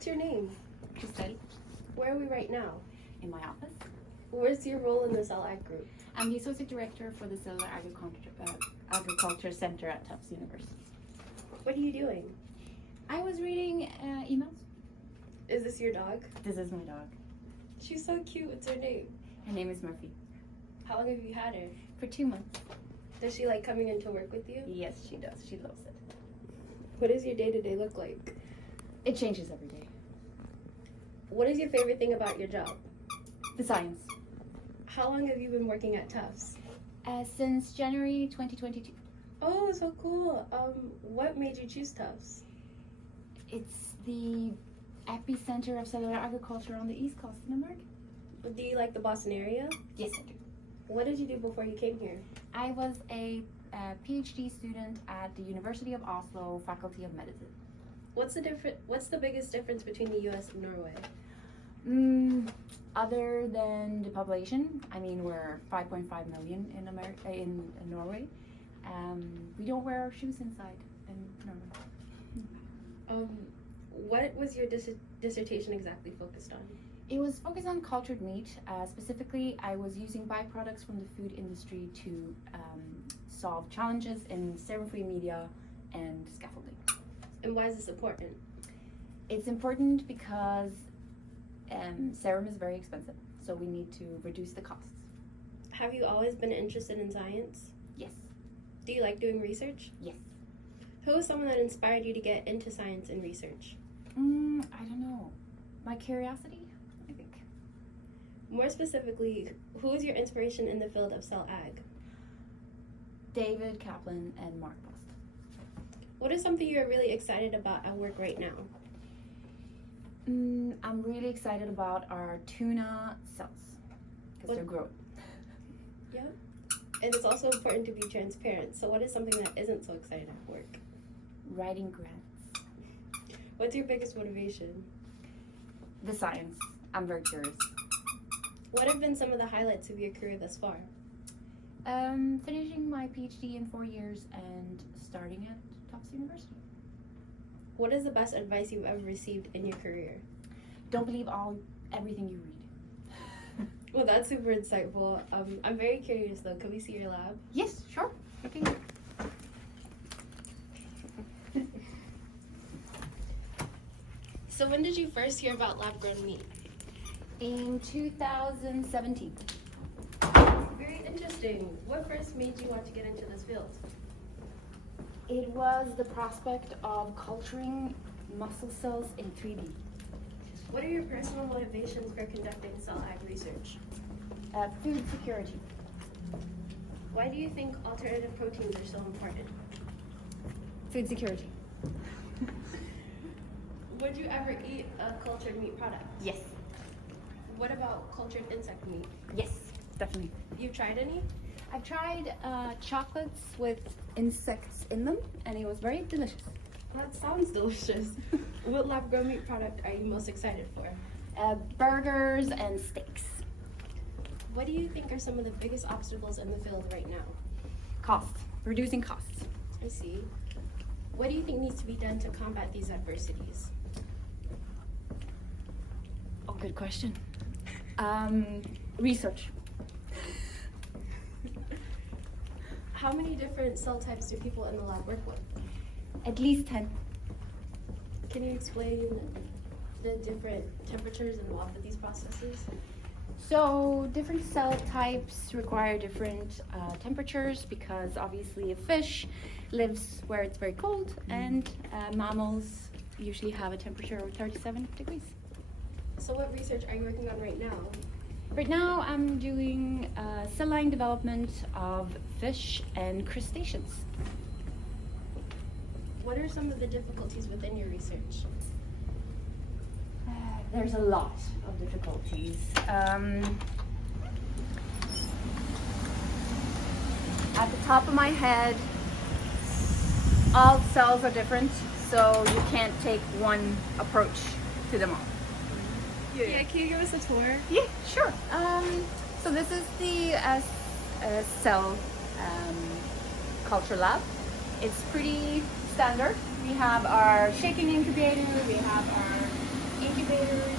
What's your name? Christel. Where are we right now? In my office. Where's your role in the Cell Ag group? I'm the Associate Director for the Cellular Agriculture Center at Tufts University. What are you doing? I was reading emails. Is this your dog? This is my dog. She's so cute. What's her name? Her name is Murphy. How long have you had her? For 2 months. Does she like coming into work with you? Yes, she does. She loves it. What does your day-to-day look like? It changes every day. What is your favorite thing about your job? The science. How long have you been working at Tufts? Since January 2022. Oh, so cool. What made you choose Tufts? It's the epicenter of cellular agriculture on the East Coast in America. Do you like the Boston area? Yes, I do. What did you do before you came here? I was a PhD student at the University of Oslo, Faculty of Medicine. What's the biggest difference between the U.S. and Norway? Other than the population, I mean, we're 5.5 million in America, in Norway. We don't wear our shoes inside in Norway. What was your dissertation exactly focused on? It was focused on cultured meat. Specifically, I was using byproducts from the food industry to solve challenges in serum-free media and scaffolding. And why is this important? It's important because serum is very expensive, so we need to reduce the costs. Have you always been interested in science? Yes. Do you like doing research? Yes. Who was someone that inspired you to get into science and research? I don't know. My curiosity, I think. More specifically, who is your inspiration in the field of cell ag? David Kaplan and Mark Post. What is something you're really excited about at work right now? I'm really excited about our tuna cells because they're growing. Yeah. And it's also important to be transparent. So what is something that isn't so exciting at work? Writing grants. What's your biggest motivation? The science. I'm very curious. What have been some of the highlights of your career thus far? Finishing my PhD in 4 years and starting at Tufts University. What is the best advice you've ever received in your career? Don't believe everything you read. Well, that's super insightful. I'm very curious though. Can we see your lab? Yes, sure. Okay. So when did you first hear about lab-grown meat? In 2017. Very interesting. What first made you want to get into this field? It was the prospect of culturing muscle cells in 3D. What are your personal motivations for conducting cell ag research? Food security. Why do you think alternative proteins are so important? Food security. Would you ever eat a cultured meat product? Yes. What about cultured insect meat? Yes, definitely. You've tried any? I've tried chocolates with insects in them, and it was very delicious. That sounds delicious. What lab-grown meat product are you most excited for? Burgers and steaks. What do you think are some of the biggest obstacles in the field right now? Cost. Reducing costs. I see. What do you think needs to be done to combat these adversities? Oh, good question. Research. How many different cell types do people in the lab work with? At least 10. Can you explain the different temperatures involved with these processes? So different cell types require different temperatures because obviously a fish lives where it's very cold and mammals usually have a temperature of 37 degrees. So what research are you working on right now? Right now I'm doing cell line development of fish and crustaceans. What are some of the difficulties within your research? There's a lot of difficulties. At the top of my head, all cells are different, so you can't take one approach to them all. Yeah, can you give us a tour? Yeah, sure. So this is the cell culture lab. It's pretty standard. We have our shaking incubator, we have our incubators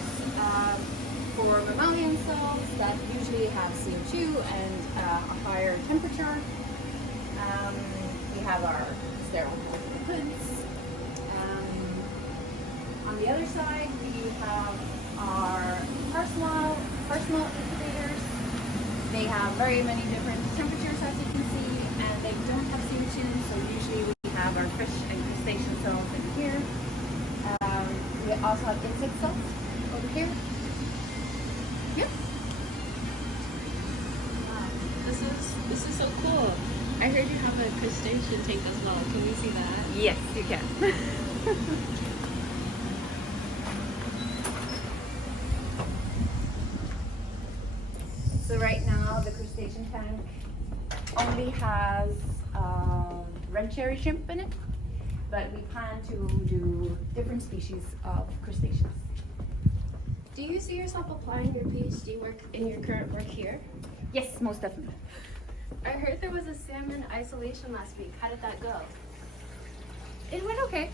for mammalian cells that usually have CO2 and a higher temperature. We have our sterile hoods. On the other side, we have our personal incubators. They have very many different temperatures, as you can see, and they don't have CO2, so usually we have our fish and crustacean cells in here. We also have insect cells over here. Yep. Wow, this is so cool. I heard you have a crustacean tank as well. Can we see that? Yes, you can. So right now the crustacean tank only has red cherry shrimp in it, but we plan to do different species of crustaceans. Do you see yourself applying your PhD work in your current work here? Yes, most definitely. I heard there was a salmon isolation last week. How did that go? It went okay.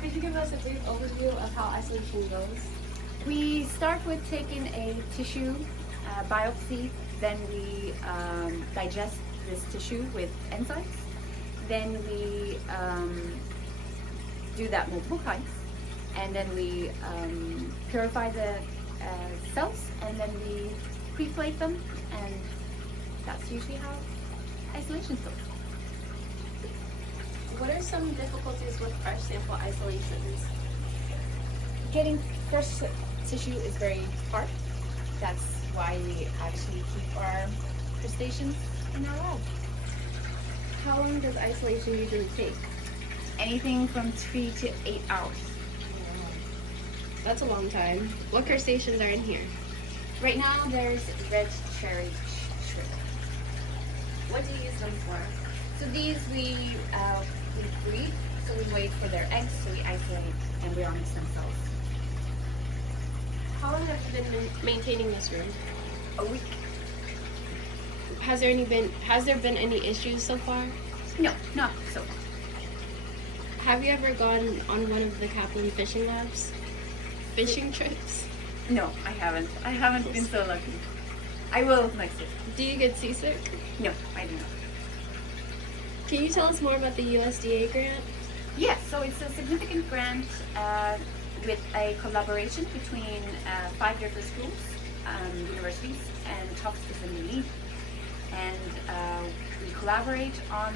Could you give us a brief overview of how isolation goes? We start with taking a tissue biopsy, then we digest this tissue with enzymes. Then we do that multiple times, and then we purify the cells, and then we pre-plate them, and that's usually how isolation goes. What are some difficulties with fresh sample isolations? Getting fresh tissue is very hard. That's why we actually keep our crustaceans in our lab. How long does isolation usually take? Anything from 3 to 8 hours. That's a long time. What crustaceans are in here? Right now there's red cherry shrimp. What do you use them for? So these we breed, so we wait for their eggs, so we isolate embryonic stem cells. How long have you been maintaining this room? A week. Has there been any issues so far? No, not so far. Have you ever gone on one of the Kaplan fishing labs? Fishing trips? No, I haven't. I haven't been so lucky. I will next year. Do you get seasick? No, I do not. Can you tell us more about the USDA grant? Yes, so it's a significant grant with a collaboration between 5 different schools, universities, and Tufts is in the lead. And we collaborate on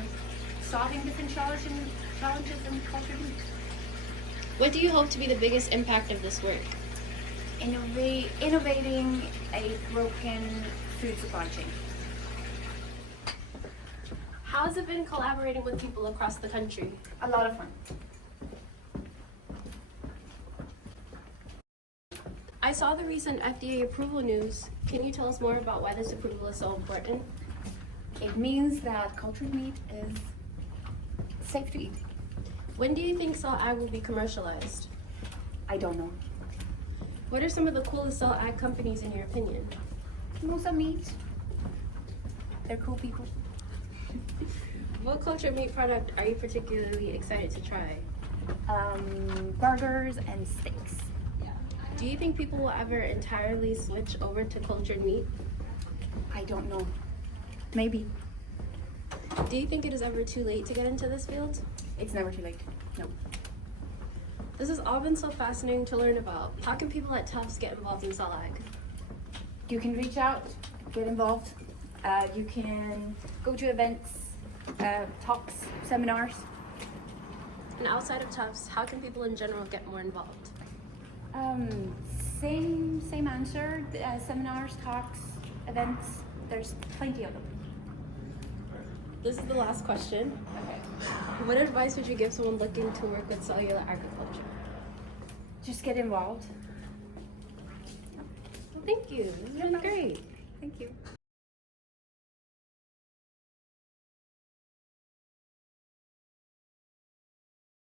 solving different challenges in culture needs. What do you hope to be the biggest impact of this work? Innovating a broken food supply chain. How has it been collaborating with people across the country? A lot of fun. I saw the recent FDA approval news. Can you tell us more about why this approval is so important? It means that cultured meat is safe to eat. When do you think cell ag will be commercialized? I don't know. What are some of the coolest cell ag companies in your opinion? Mimosa Meat. They're cool people. What cultured meat product are you particularly excited to try? Burgers and steaks. Do you think people will ever entirely switch over to cultured meat? I don't know. Maybe. Do you think it is ever too late to get into this field? It's never too late. No. This has all been so fascinating to learn about. How can people at Tufts get involved in cell ag? You can reach out, get involved. You can go to events, talks, seminars. And outside of Tufts, how can people in general get more involved? Same answer. Seminars, talks, events. There's plenty of them. This is the last question. Okay. What advice would you give someone looking to work with cellular agriculture? Just get involved. Well, thank you. This has been great. Thank you.